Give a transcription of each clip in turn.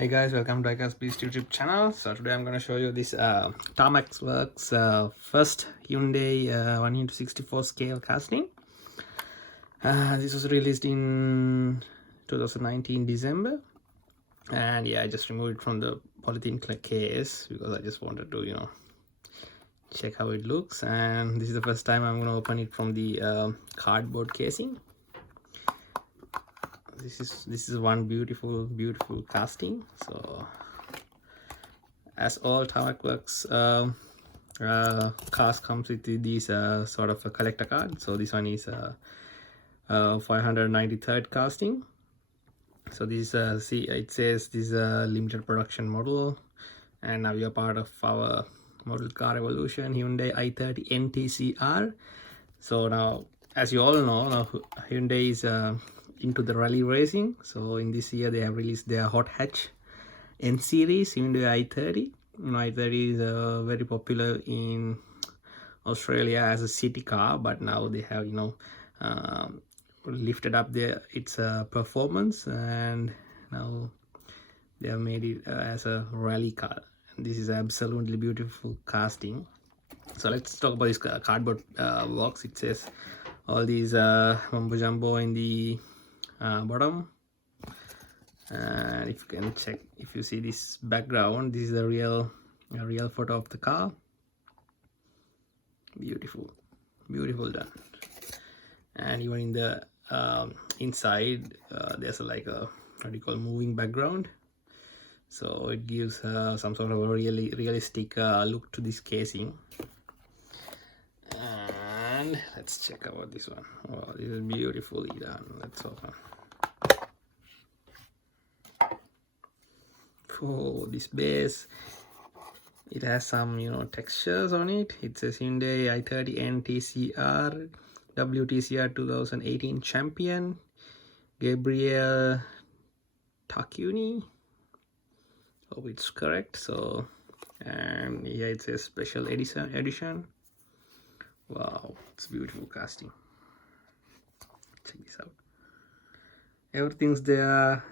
Hey guys, welcome to Diecast YouTube channel. So today I'm going to show you this TARMAC Works first Hyundai 1:64 scale casting. This was released in 2019 December, and yeah, I just removed it from the polythene case because I just wanted to check how it looks. And this is the first time I'm going to open it from the cardboard casing. This is one beautiful casting. So as all TARMAC Works cars comes with these sort of a collector card. So this one is 593rd casting. So this see, it says this is a limited production model, and now you're part of our model car evolution, Hyundai i30 TCR. So now, as you all know, now Hyundai is into the rally racing. So in this year they have released their hot hatch N series Hyundai i30. i30 is very popular in Australia as a city car, but now they have lifted up its performance, and now they have made it as a rally car. And this is absolutely beautiful casting. So let's talk about this cardboard box. It says all these mumbo jumbo in the bottom, and if you can check, if you see this background, this is a real photo of the car. Beautiful done. And even in the inside there's like a what do you call moving background, so it gives some sort of a really realistic look to this casing. And let's check out this one. Oh, this is beautifully done. Let's open. Oh, this base, it has some textures on it. It says Hyundai i30 TCR WTCR 2018 champion Gabriel Takuni. Hope it's correct. So, and yeah, it says special edition. Wow, it's beautiful casting. Check this out. Everything's there,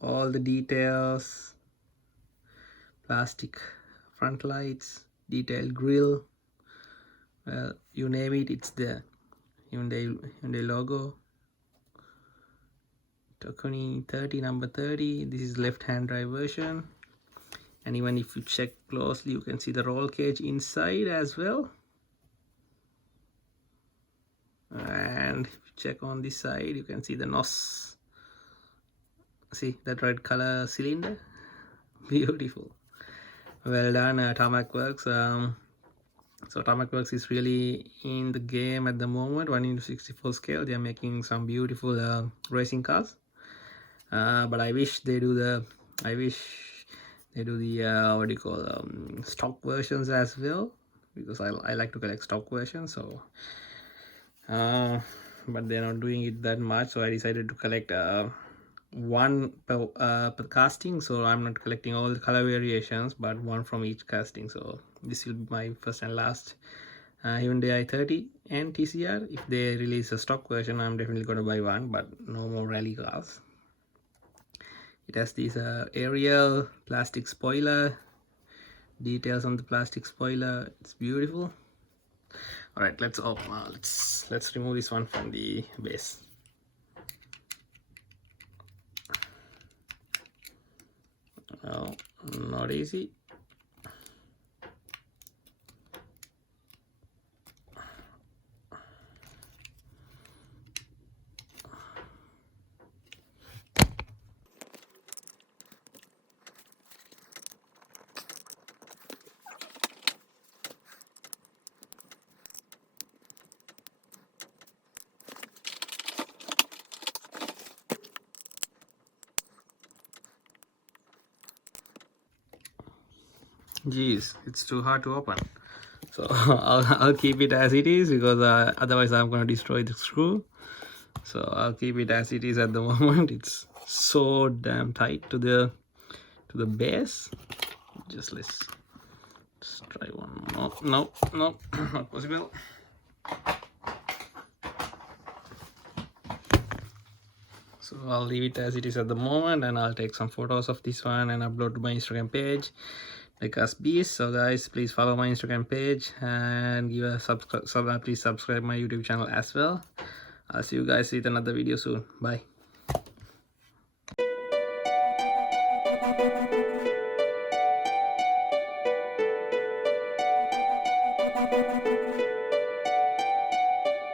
all the details, plastic front lights, detailed grille, well, you name it, it's there. Hyundai logo, Takuni 30, number 30. This is left-hand drive version, and even if you check closely, you can see the roll cage inside as well. And if you check on this side, you can see the NOS. See that red color cylinder? Beautiful. Well done, TARMAC Works. So TARMAC Works is really in the game at the moment. 1:64 scale. They are making some beautiful racing cars. But I wish they do the what do you call stock versions as well, because I like to collect stock versions. So but they're not doing it that much, so I decided to collect one per casting. So I'm not collecting all the color variations, but one from each casting. So this will be my first and last Hyundai i30 and TCR. If they release a stock version, I'm definitely going to buy one, but no more rally cars. It has this aerial plastic spoiler, details on the plastic spoiler. It's beautiful. All right, let's open. Let's remove this one from the base. Well, not easy. Geez, it's too hard to open. So I'll keep it as it is, because otherwise I'm going to destroy the screw. So I'll keep it as it is at the moment. It's so damn tight to the base. Let's try one more. No, not possible. So I'll leave it as it is at the moment, and I'll take some photos of this one and upload to my Instagram page, Diecast Beast. So guys, please follow my Instagram page and give a please subscribe my YouTube channel as well. I'll see you guys with another video soon. Bye.